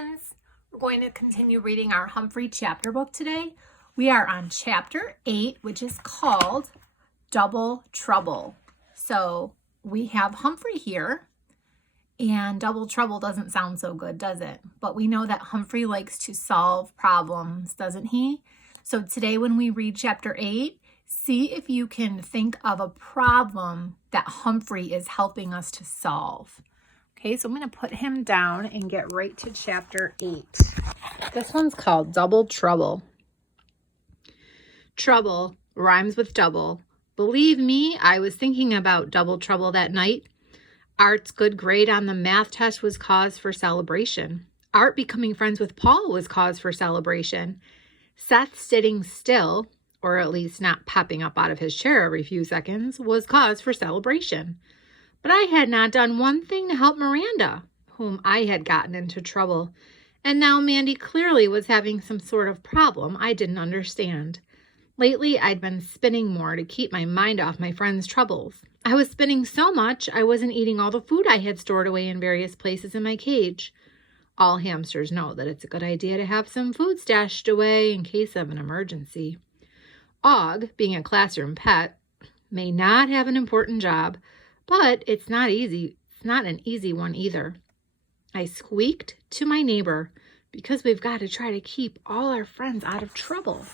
friends. We're going to continue reading our Humphrey chapter book today. We are on chapter 8, which is called Double Trouble. So we have Humphrey here, and double trouble doesn't sound so good, does it? But we know that Humphrey likes to solve problems, doesn't he? So today when we read chapter 8, see if you can think of a problem that Humphrey is helping us to solve. Okay, so I'm going to put him down and get right to chapter 8. This one's called Double Trouble. Trouble rhymes with double. Believe me, I was thinking about double trouble that night. Art's good grade on the math test was cause for celebration. Art becoming friends with Paul was cause for celebration. Seth sitting still, or at least not popping up out of his chair every few seconds, was cause for celebration. But I had not done one thing to help Miranda, whom I had gotten into trouble, and now Mandy clearly was having some sort of problem I didn't understand. Lately, I'd been spinning more to keep my mind off my friend's troubles. I was spinning so much I wasn't eating all the food I had stored away in various places in my cage. All hamsters know that it's a good idea to have some food stashed away in case of an emergency. Og, being a classroom pet, may not have an important job, but it's not easy. It's not an easy one either. I squeaked to my neighbor because we've got to try to keep all our friends out of trouble.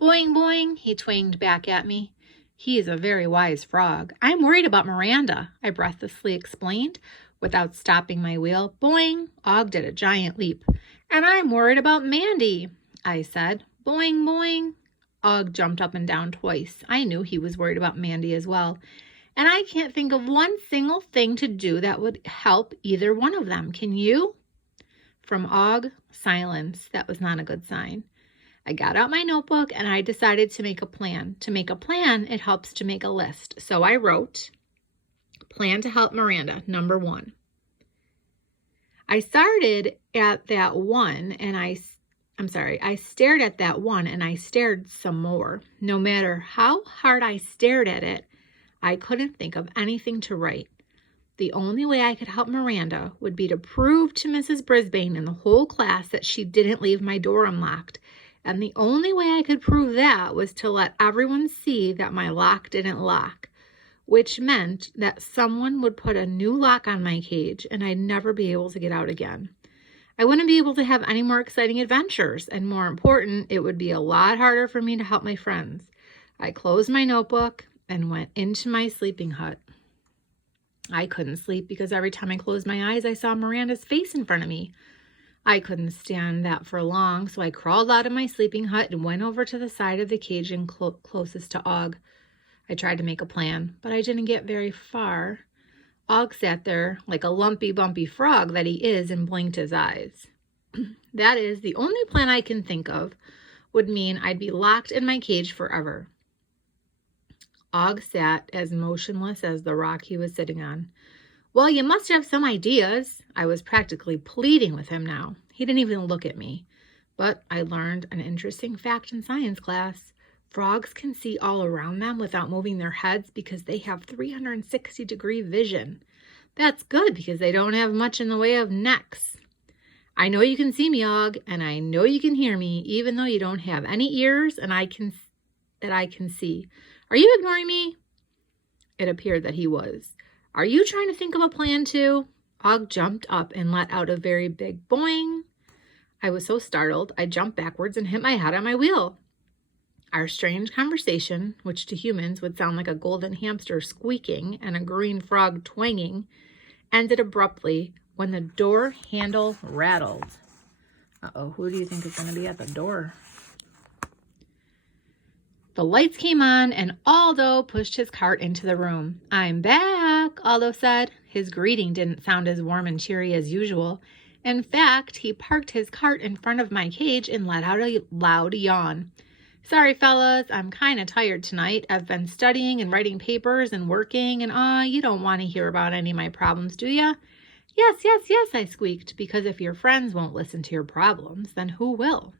Boing, boing, he twanged back at me. He is a very wise frog. I'm worried about Miranda, I breathlessly explained without stopping my wheel. Boing, Og did a giant leap. And I'm worried about Mandy, I said. Boing, boing. Og jumped up and down twice. I knew he was worried about Mandy as well. And I can't think of one single thing to do that would help either one of them. Can you? From Og, silence. That was not a good sign. I got out my notebook and I decided to make a plan. To make a plan, it helps to make a list. So I wrote, plan to help Miranda, number 1. I started at that one and I stared at that one and I stared some more. No matter how hard I stared at it, I couldn't think of anything to write. The only way I could help Miranda would be to prove to Mrs. Brisbane and the whole class that she didn't leave my door unlocked. And the only way I could prove that was to let everyone see that my lock didn't lock, which meant that someone would put a new lock on my cage and I'd never be able to get out again. I wouldn't be able to have any more exciting adventures, and more important, it would be a lot harder for me to help my friends. I closed my notebook and went into my sleeping hut. I couldn't sleep because every time I closed my eyes, I saw Miranda's face in front of me. I couldn't stand that for long, so I crawled out of my sleeping hut and went over to the side of the cage and closest to Og. I tried to make a plan, but I didn't get very far. Og sat there like a lumpy, bumpy frog that he is and blinked his eyes. That is, the only plan I can think of would mean I'd be locked in my cage forever. Og sat as motionless as the rock he was sitting on. Well, you must have some ideas. I was practically pleading with him now. He didn't even look at me. But I learned an interesting fact in science class. Frogs can see all around them without moving their heads because they have 360-degree vision. That's good because they don't have much in the way of necks. I know you can see me, Og, and I know you can hear me, even though you don't have any ears and I can see. Are you ignoring me? It appeared that he was. Are you trying to think of a plan too? Og jumped up and let out a very big boing. I was so startled, I jumped backwards and hit my head on my wheel. Our strange conversation, which to humans would sound like a golden hamster squeaking and a green frog twanging, ended abruptly when the door handle rattled. Uh-oh, who do you think is going to be at the door? The lights came on and Aldo pushed his cart into the room. I'm back, Aldo said. His greeting didn't sound as warm and cheery as usual. In fact, he parked his cart in front of my cage and let out a loud yawn. Sorry, fellas, I'm kind of tired tonight. I've been studying and writing papers and working, and you don't want to hear about any of my problems, do ya? Yes, I squeaked, because if your friends won't listen to your problems, then who will?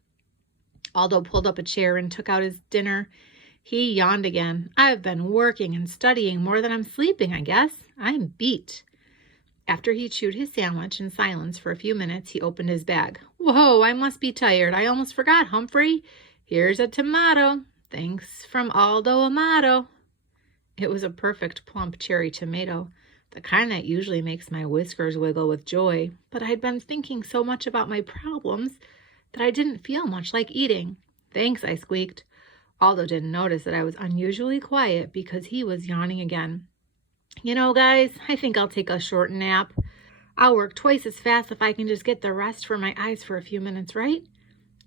Aldo pulled up a chair and took out his dinner. He yawned again. I've been working and studying more than I'm sleeping, I guess. I'm beat. After he chewed his sandwich in silence for a few minutes, he opened his bag. Whoa, I must be tired. I almost forgot, Humphrey. Here's a tomato. Thanks from Aldo Amato. It was a perfect plump cherry tomato, the kind that usually makes my whiskers wiggle with joy, but I'd been thinking so much about my problems that I didn't feel much like eating. Thanks, I squeaked. Aldo didn't notice that I was unusually quiet because he was yawning again. You know, guys, I think I'll take a short nap. I'll work twice as fast if I can just get the rest for my eyes for a few minutes, right?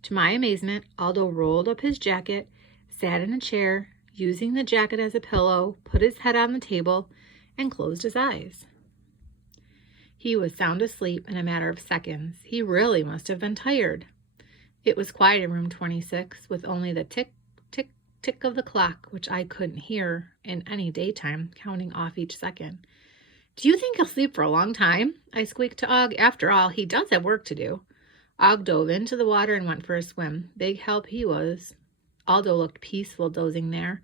To my amazement, Aldo rolled up his jacket, sat in a chair, using the jacket as a pillow, put his head on the table, and closed his eyes. He was sound asleep in a matter of seconds. He really must have been tired. It was quiet in room 26, with only the tick, tick, tick of the clock, which I couldn't hear in any daytime, counting off each second. Do you think he'll sleep for a long time? I squeaked to Og. After all, he does have work to do. Og dove into the water and went for a swim. Big help he was. Aldo looked peaceful dozing there.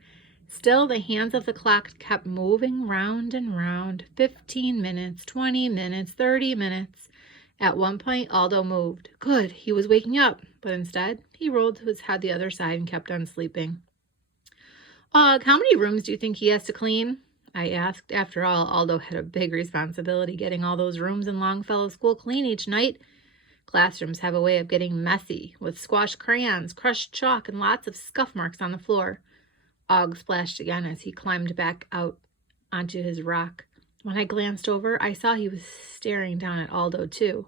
Still, the hands of the clock kept moving round and round. 15 minutes, 20 minutes, 30 minutes. At one point, Aldo moved. Good, he was waking up. But instead, he rolled his head the other side and kept on sleeping. Og, how many rooms do you think he has to clean? I asked. After all, Aldo had a big responsibility getting all those rooms in Longfellow School clean each night. Classrooms have a way of getting messy, with squashed crayons, crushed chalk, and lots of scuff marks on the floor. Og splashed again as he climbed back out onto his rock. When I glanced over, I saw he was staring down at Aldo, too.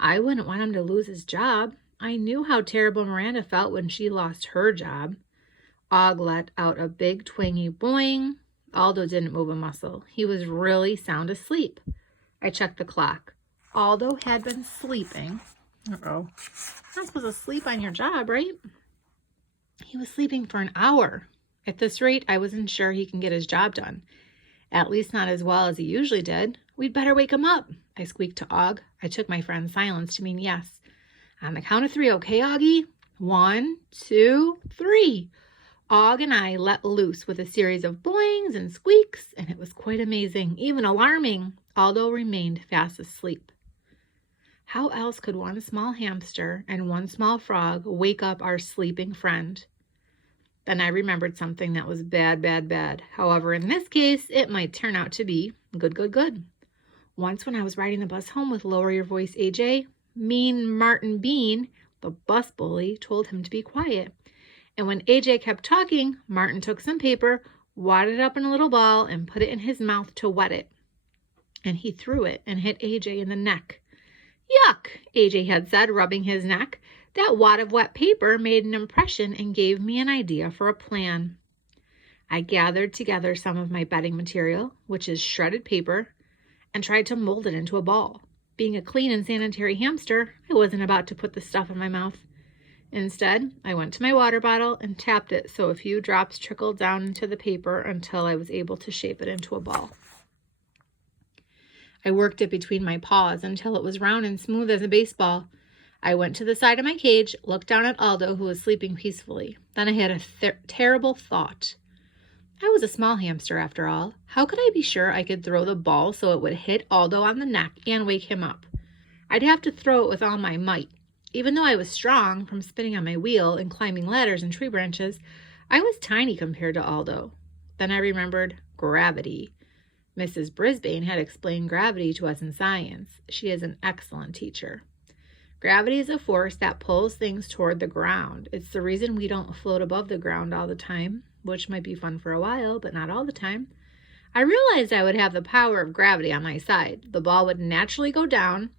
I wouldn't want him to lose his job. I knew how terrible Miranda felt when she lost her job. Og let out a big, twangy boing. Aldo didn't move a muscle. He was really sound asleep. I checked the clock. Aldo had been sleeping. Uh-oh. You're not supposed to sleep on your job, right? He was sleeping for an hour. At this rate, I wasn't sure he can get his job done. At least not as well as he usually did. We'd better wake him up, I squeaked to Og. I took my friend's silence to mean yes. On the count of 3, okay, Augie? 1, 2, 3. Og and I let loose with a series of boings and squeaks, and it was quite amazing, even alarming. Aldo remained fast asleep. How else could one small hamster and one small frog wake up our sleeping friend? Then I remembered something that was bad, bad, bad. However, in this case, it might turn out to be good, good, good. Once when I was riding the bus home with Lower Your Voice AJ, Mean Martin Bean, the bus bully, told him to be quiet. And when AJ kept talking, Martin took some paper, wadded it up in a little ball, and put it in his mouth to wet it. And he threw it and hit AJ in the neck. Yuck, AJ had said, rubbing his neck. That wad of wet paper made an impression and gave me an idea for a plan. I gathered together some of my bedding material, which is shredded paper, and tried to mold it into a ball. Being a clean and sanitary hamster, I wasn't about to put the stuff in my mouth. Instead, I went to my water bottle and tapped it so a few drops trickled down into the paper until I was able to shape it into a ball. I worked it between my paws until it was round and smooth as a baseball. I went to the side of my cage, looked down at Aldo, who was sleeping peacefully. Then I had a terrible thought. I was a small hamster, after all. How could I be sure I could throw the ball so it would hit Aldo on the neck and wake him up? I'd have to throw it with all my might. Even though I was strong from spinning on my wheel and climbing ladders and tree branches, I was tiny compared to Aldo. Then I remembered gravity. Mrs. Brisbane had explained gravity to us in science. She is an excellent teacher. Gravity is a force that pulls things toward the ground. It's the reason we don't float above the ground all the time, which might be fun for a while, but not all the time. I realized I would have the power of gravity on my side. The ball would naturally go down,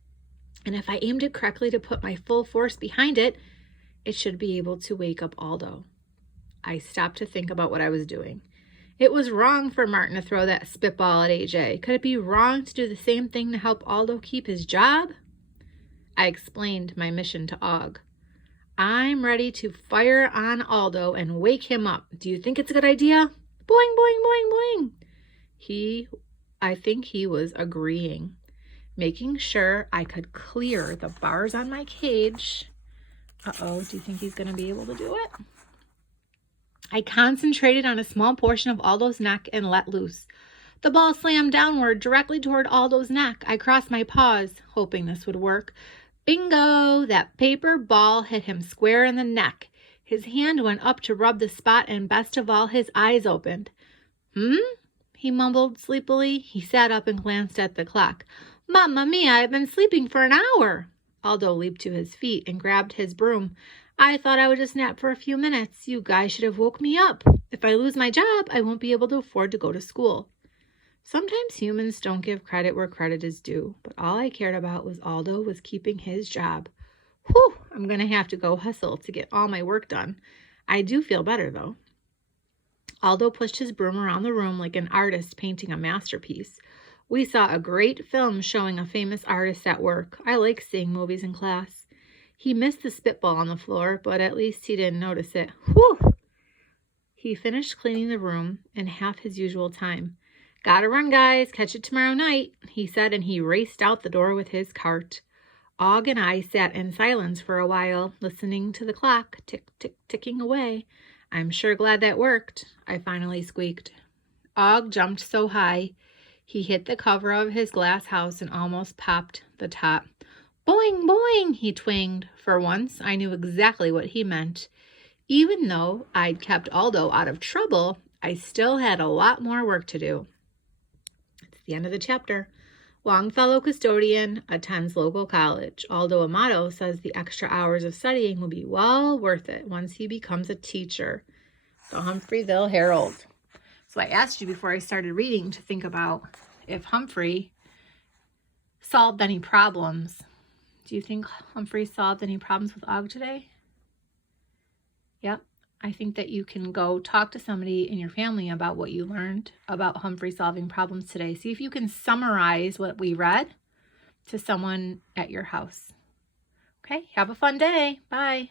and if I aimed it correctly to put my full force behind it, it should be able to wake up Aldo. I stopped to think about what I was doing. It was wrong for Martin to throw that spitball at AJ. Could it be wrong to do the same thing to help Aldo keep his job? I explained my mission to Og. I'm ready to fire on Aldo and wake him up. Do you think it's a good idea? Boing, boing, boing, boing. I think he was agreeing, making sure I could clear the bars on my cage. Uh-oh, do you think he's going to be able to do it? I concentrated on a small portion of Aldo's neck and let loose. The ball slammed downward directly toward Aldo's neck. I crossed my paws, hoping this would work. Bingo! That paper ball hit him square in the neck. His hand went up to rub the spot, and best of all, his eyes opened. He mumbled sleepily. He sat up and glanced at the clock. Mamma mia, I've been sleeping for an hour. Aldo leaped to his feet and grabbed his broom. I thought I would just nap for a few minutes. You guys should have woke me up. If I lose my job, I won't be able to afford to go to school. Sometimes humans don't give credit where credit is due, but all I cared about was Aldo was keeping his job. Whew, I'm going to have to go hustle to get all my work done. I do feel better, though. Aldo pushed his broom around the room like an artist painting a masterpiece. We saw a great film showing a famous artist at work. I like seeing movies in class. He missed the spitball on the floor, but at least he didn't notice it. Whew! He finished cleaning the room in half his usual time. Gotta run, guys. Catch it tomorrow night, he said, and he raced out the door with his cart. Og and I sat in silence for a while, listening to the clock tick, tick, ticking away. I'm sure glad that worked, I finally squeaked. Og jumped so high, he hit the cover of his glass house and almost popped the top. Boing, boing, he twanged. For once, I knew exactly what he meant. Even though I'd kept Aldo out of trouble, I still had a lot more work to do. It's the end of the chapter. Longfellow custodian attends local college. Aldo Amato says the extra hours of studying will be well worth it once he becomes a teacher. The Humphreyville Herald. So I asked you before I started reading to think about if Humphrey solved any problems. Do you think Humphrey solved any problems with Og today? Yep. I think that you can go talk to somebody in your family about what you learned about Humphrey solving problems today. See if you can summarize what we read to someone at your house. Okay, have a fun day. Bye.